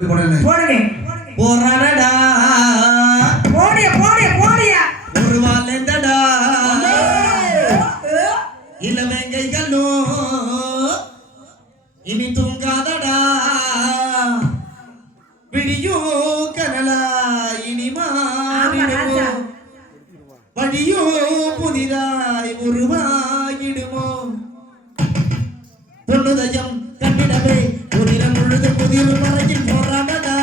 போடுங்க போறானடா போடிய போடிய போடிய ஒரு வாழந்தடா இளவேங்கைகளோ இனி தூங்காதடா விடியோ கனலா இனி மாறிடுமோ வழியோ புதிதாய் உருவாகிடுமோ பொன்னுதயம் கண்டிடவே ஒரு இடம் முழுது புதிர் மறையில் போராடடா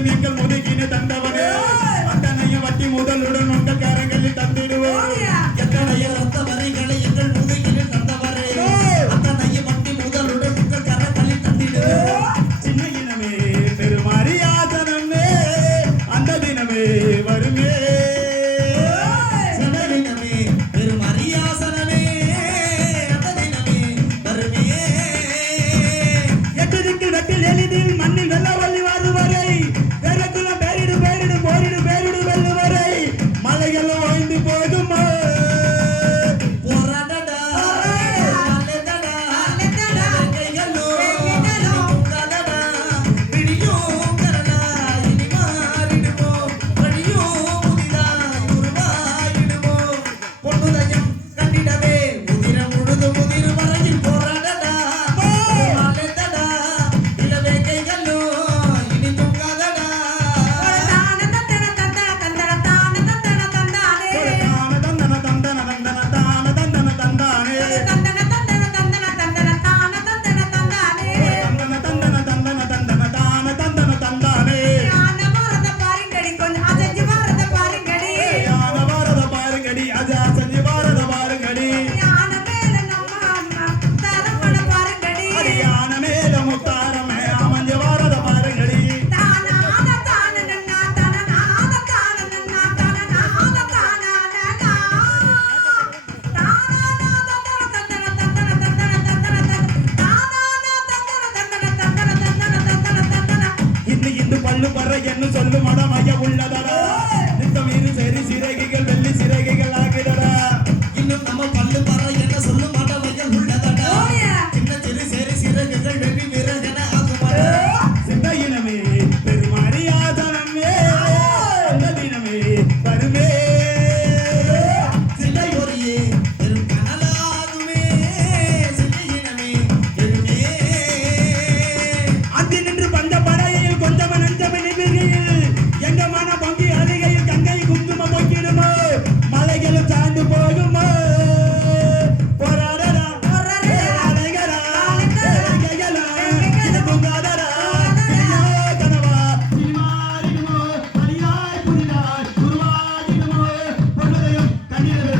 நீங்கள் முதுகின தந்தவனே அத்தனையும் வட்டி முதலுடன் உங்கள் கரங்களில் தந்திடுவோம் எத்தனைய ரத்த வரைகளை எங்கள் முதுகில் தந்தவரே அத்தனையும் வட்டி முதலுடன் உங்கள் கரங்களில் தந்திடுவோம் சின்ன இனமே பெருமரியாதனமே அந்த தினமே வருமே சின்ன இனமே பெருமரியாசனமே அந்த தினமே வருமே எட்டு நட்டில் எளிதில் மண்ணில் வெள்ள வள்ளி வருவரை என்ன சொல்லு மடமைய உள்ளதடா நித்தமீறி சரி சிறகைகள் வெள்ளி சிறகைகள் ஆகிடடா இன்னும் நம்ம பல்லு பற என்ன சொல்லு மடமைய உள்ளதடா சின்ன சிறு சரி சிறகைகள் வெள்ளி விறகன ஆகுமடா சின்ன இனமே பெருமரியாதனமே அந்த தினமே வருமே சிலை ஒரியே பெரும் கனலாகுமே சின்ன இனமே பெருமே அந்தி நின்று பந்த படையில் கொஞ்சம் நஞ்சமே எங்க மன பொங்கி அழுகையில் கங்கை குங்கும பொங்கிடுமோ மலைகளும் சார்ந்து போகுமோ போராடடா அலைகளா கைகளா இது பொங்காதடா கனவா மாறிடுமோ அடியாய் புதிதாய் உருவாகிடுமோ பொருளையும் கண்ணீர்